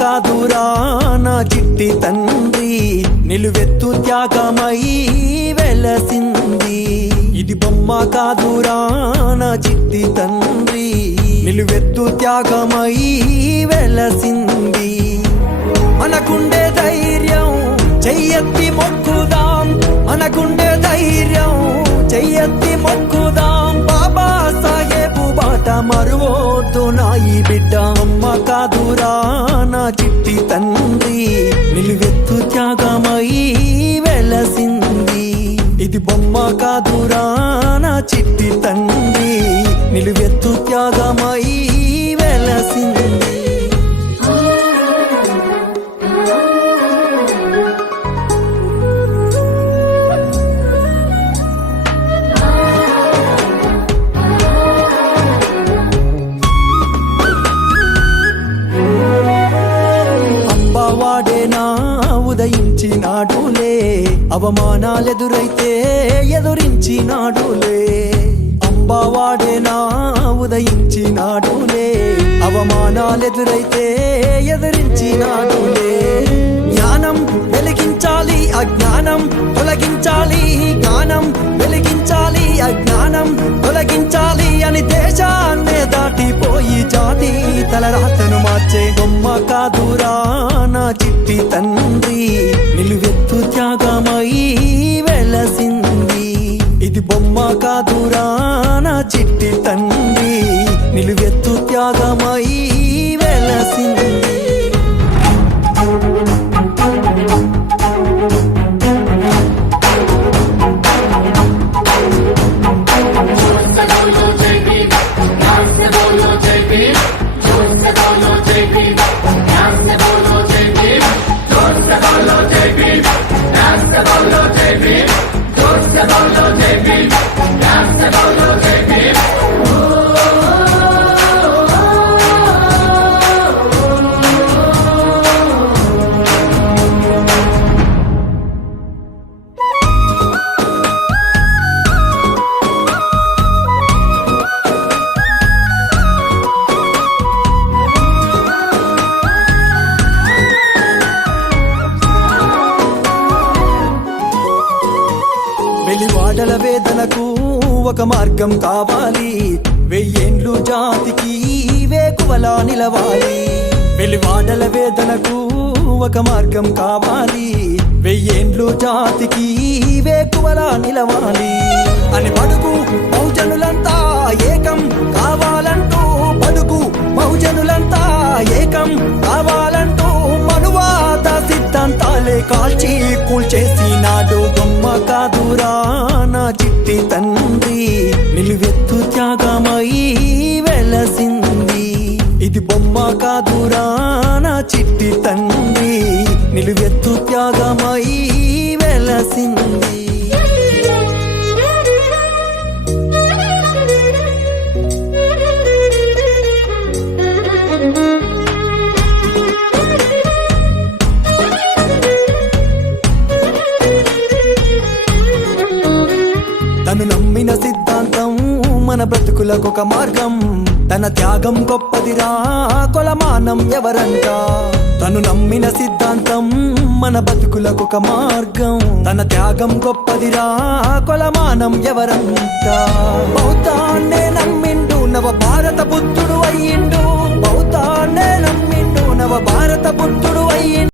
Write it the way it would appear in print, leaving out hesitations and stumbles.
కాదురా నా చిట్టి తండ్రి, నిలువెత్తు త్యాగమై వెలసింది. ఇది బొమ్మ కాదురా నా చిట్టి తండ్రి, నిలువెత్తు త్యాగమై వెలసింది. మనకుండే ధైర్యం చెయ్యెత్తి మొక్కుదాం, మనకుండే ధైర్యం చెయ్యెత్తి మొక్కుదాం. బాబా సాహెబు బాట మరువొద్దు నా ఈ బిడ్డ. అమ్మ కాదురా నా చిట్టి తండ్రి, నిలువెత్తు త్యాగమై వెలసింది. ఇది బొమ్మ కాదురా నా చిట్టి తండ్రి, నిలువెత్తు త్యాగమై వెలసింది. వాడేనా ఉదయించినాడులే, అవమానాలెదురైతే ఎదురించినాడులే. అంబావాడేనా ఉదయించినాడులే, అవమానాలెదురైతే ఎదురించినాడులే. జ్ఞానం వెలిగించాలి అజ్ఞానం తొలగించాలి, జ్ఞానం వెలిగించాలి అజ్ఞానం తొలగించాలి అని దేశాన్నే దాటిపోయి జాతి తలరాతను మార్చే బొమ్మ కాదురా నా చిట్టి తండ్రి, నిలువెత్తు త్యాగమై వెలసింది. ఇది బొమ్మ కాదురా నా చిట్టి తండ్రి, నిలువెత్తు త్యాగమై వెలసింది. వెలివాడల వేదనకు ఒక మార్గం కావాలి, వెయ్యేండ్లు జాతికి వేకువలా నిలవాలి. వెలివాడల వేదనకు ఒక మార్గం కావాలి, వెయ్యేండ్లు జాతికి వేకువలా నిలవాలి. అని బడుగు బహుజనులంతా ఏకం కావాలంటూ, బడుగు బహుజనులంతా ఏకం కావాలంటూ మనువాద సిద్ధాంతాలే కాల్చి కూల్చేసినాడు. బొమ్మ కాదురా నా చిట్టి తండ్రి, నిలువెత్తు త్యాగమై వెలసింది. ఇది బొమ్మ కాదురా నా చిట్టి తండ్రి, నిలువెత్తు త్యాగమై వెలసింది. తను నమ్మిన సిద్ధాంతం మన బ్రతుకులకొక మార్గం, తన త్యాగం గొప్పదిరా కొలమానం ఎవరంట. తను నమ్మిన సిద్ధాంతం మన బతుకులకొక మార్గం, తన త్యాగం గొప్పదిరా కొలమానం ఎవరంట. బౌద్ధాన్నే నమ్మిండు నవ భారత బుద్ధుడు అయ్యిండు, బౌద్ధాన్నే నమ్మిండు నవ భారత బుద్ధుడు అయ్యిండు.